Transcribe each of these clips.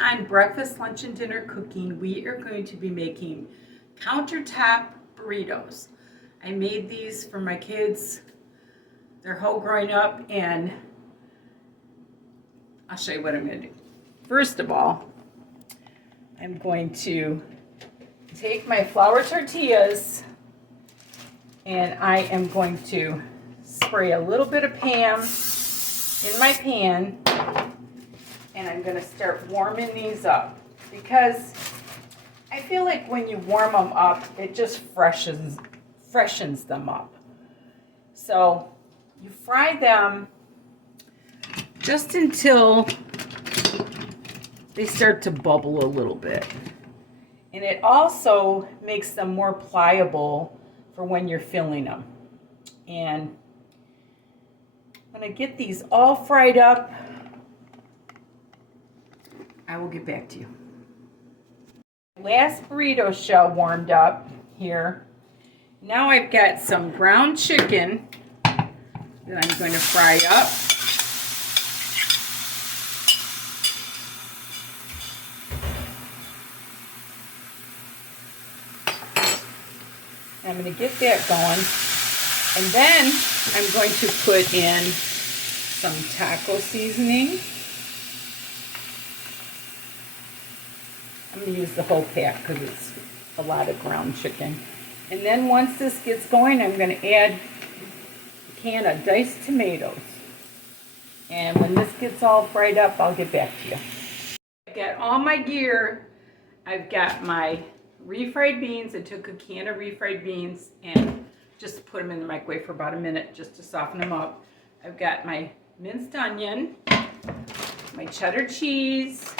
on breakfast, lunch, and dinner cooking, we are going to be making countertop burritos. I made these for my kids their whole growing up, and I'll show you what I'm going to do. First of all, I'm going to take my flour tortillas and I am going to spray a little bit of Pam in my pan, and I'm going to start warming these up because I feel like when you warm them up, it just freshens them up. So you fry them just until they start to bubble a little bit. And it also makes them more pliable for when you're filling them. And when I get these all fried up, I will get back to you. Last burrito shell warmed up here. Now I've got some ground chicken that I'm going to fry up. I'm going to get that going. And then I'm going to put in some taco seasoning. I'm going to use the whole pack because it's a lot of ground chicken. And then once this gets going, I'm going to add a can of diced tomatoes. And when this gets all fried up, I'll get back to you. I've got all my gear. I've got my refried beans. I took a can of refried beans and just put them in the microwave for about a minute just to soften them up. I've got my minced onion, my cheddar cheese,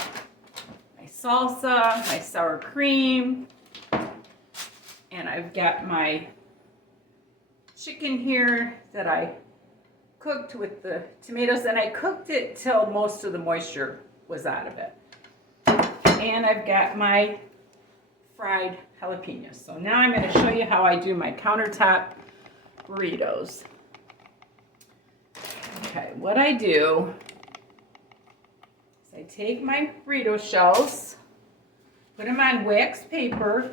my salsa, my sour cream, and I've got my chicken here that I cooked with the tomatoes, and I cooked it till most of the moisture was out of it. And I've got my fried jalapenos. So now I'm going to show you how I do my countertop burritos. Okay, what I do is I take my burrito shells, put them on wax paper,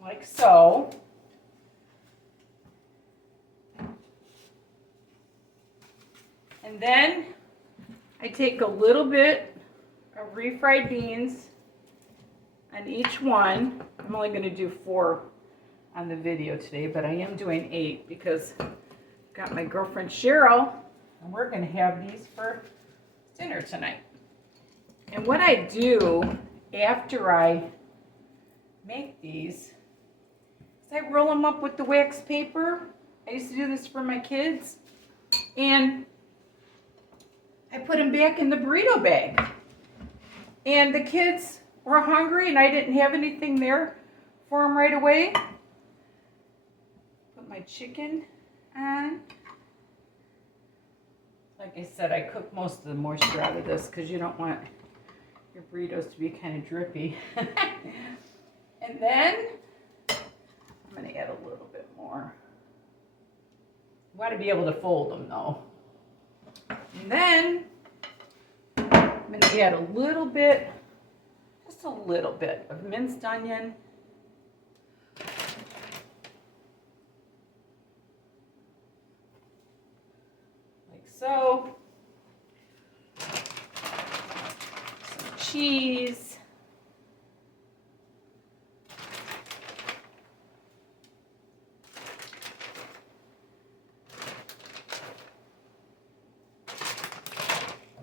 like so. And then I take a little bit of refried beans on each one. I'm only going to do 4 on the video today, but I am doing 8 because I've got my girlfriend Cheryl, and we're going to have these for dinner tonight. And what I do after I make these is I roll them up with the wax paper. I used to do this for my kids, and I put them back in the burrito bag. And the kids were hungry and I didn't have anything there for them right away. Put my chicken on. Like I said, I cook most of the moisture out of this because you don't want your burritos to be kind of drippy. And then I'm going to add a little bit more. You want to be able to fold them though. And then I'm going to add a little bit, just a little bit of minced onion. Like so. Some cheese.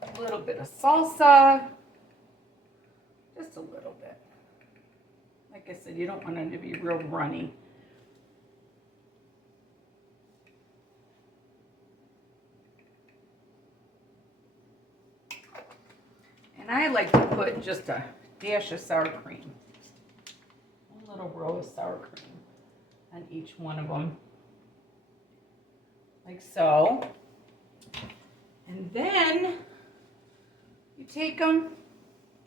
A little bit of salsa, just a little bit. Like I said, you don't want them to be real runny. And I like to put just a dash of sour cream, a little row of sour cream on each one of them, like so. And then you take them,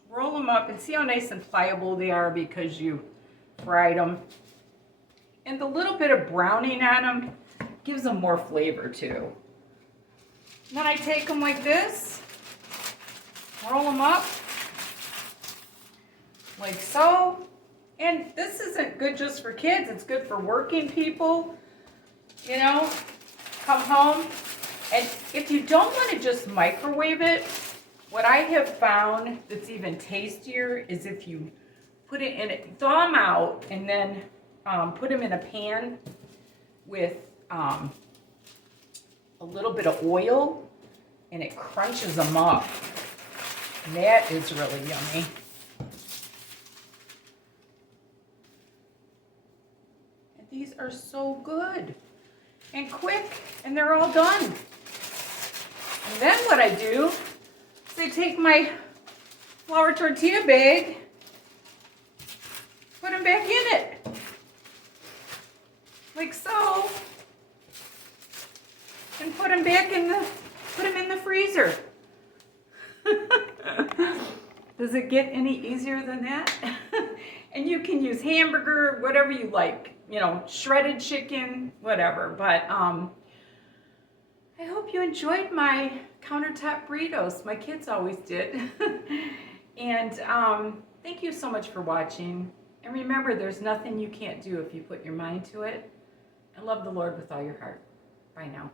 roll them up, and see how nice and pliable they are because you fried them. And the little bit of browning on them gives them more flavor too. And then I take them like this, roll them up like so. And this isn't good just for kids, it's good for working people, you know, come home. And if you don't want to just microwave it, what I have found that's even tastier is if you put it in, thaw them out, and then put them in a pan with a little bit of oil, and it crunches them up. And that is really yummy. And these are so good and quick, and they're all done. And then what I do is I take my flour tortilla bag, put them back in it, like so, and put them back in the freezer. Does it get any easier than that? And you can use hamburger, whatever you like, you know, shredded chicken, whatever. But I hope you enjoyed my countertop burritos. My kids always did. And thank you so much for watching. And remember, there's nothing you can't do if you put your mind to it. And love the Lord with all your heart. Bye now.